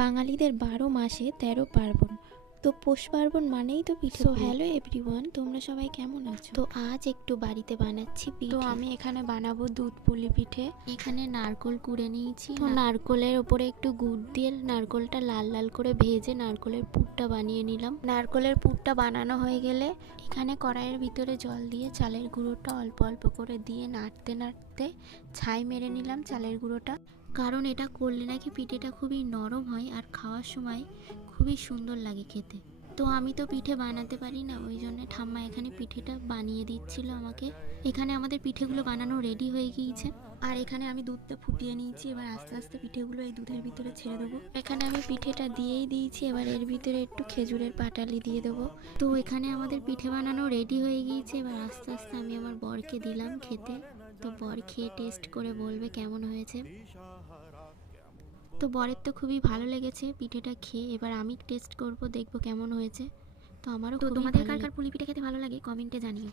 বাঙালিদের ১২ মাসে ১৩ পার্বণ। তো পৌষ পার্বণ মানেই তো পিঠে। তো হ্যালো এভরিওয়ান, তোমরা সবাই কেমন আছো? তো আজ একটু বাড়িতে বানাচ্ছি পিঠে। তো আমি এখানে বানাবো দুধ পুলি পিঠে। এখানে নারকোল কুড়ে নিয়েছি। তো নারকোলের উপরে একটু গুড় দিয়ে নারকোলটা লাল লাল করে ভেজে নারকোলের পুরটা বানিয়ে নিলাম। নারকোলের পুরটা বানানো হয়ে গেলে এখানে কড়াইয়ের ভিতরে জল দিয়ে চালের গুঁড়োটা অল্প অল্প করে দিয়ে নাড়তে নাড়তে ছাই মেরে নিলাম চালের গুঁড়োটা, কারণ এটা করলে নাকি পিঠেটা খুবই নরম হয় আর খাওয়ার সময় খুবই সুন্দর লাগে খেতে। তো আমি তো পিঠে বানাতে পারি না, ওই জন্য ঠাম্মা এখানে পিঠেটা বানিয়ে দিচ্ছিল আমাকে। এখানে আমাদের পিঠেগুলো বানানো রেডি হয়ে গিয়েছে আর এখানে আমি দুধটা ফুটিয়ে নিয়েছি। এবার আস্তে আস্তে পিঠেগুলো এই দুধের ভিতরে ছেড়ে দেবো। এখানে আমি পিঠেটা দিয়েই দিয়েছি, এবার এর ভিতরে একটু খেজুরের পাটালি দিয়ে দেবো। তো এখানে আমাদের পিঠে বানানো রেডি হয়ে গিয়েছে। এবার আস্তে আস্তে আমি আমার বরকে দিলাম খেতে। তো বর খেয়ে টেস্ট করে বলবে কেমন হয়েছে। তো বরের তো খুবই ভালো লেগেছে পিঠেটা খেয়ে। এবার আমি টেস্ট করব, দেখবো কেমন হয়েছে। তো আমারও। তো তোমাদের কার কার পুলি পিঠে খেতে ভালো লাগে কমেন্টে জানিও।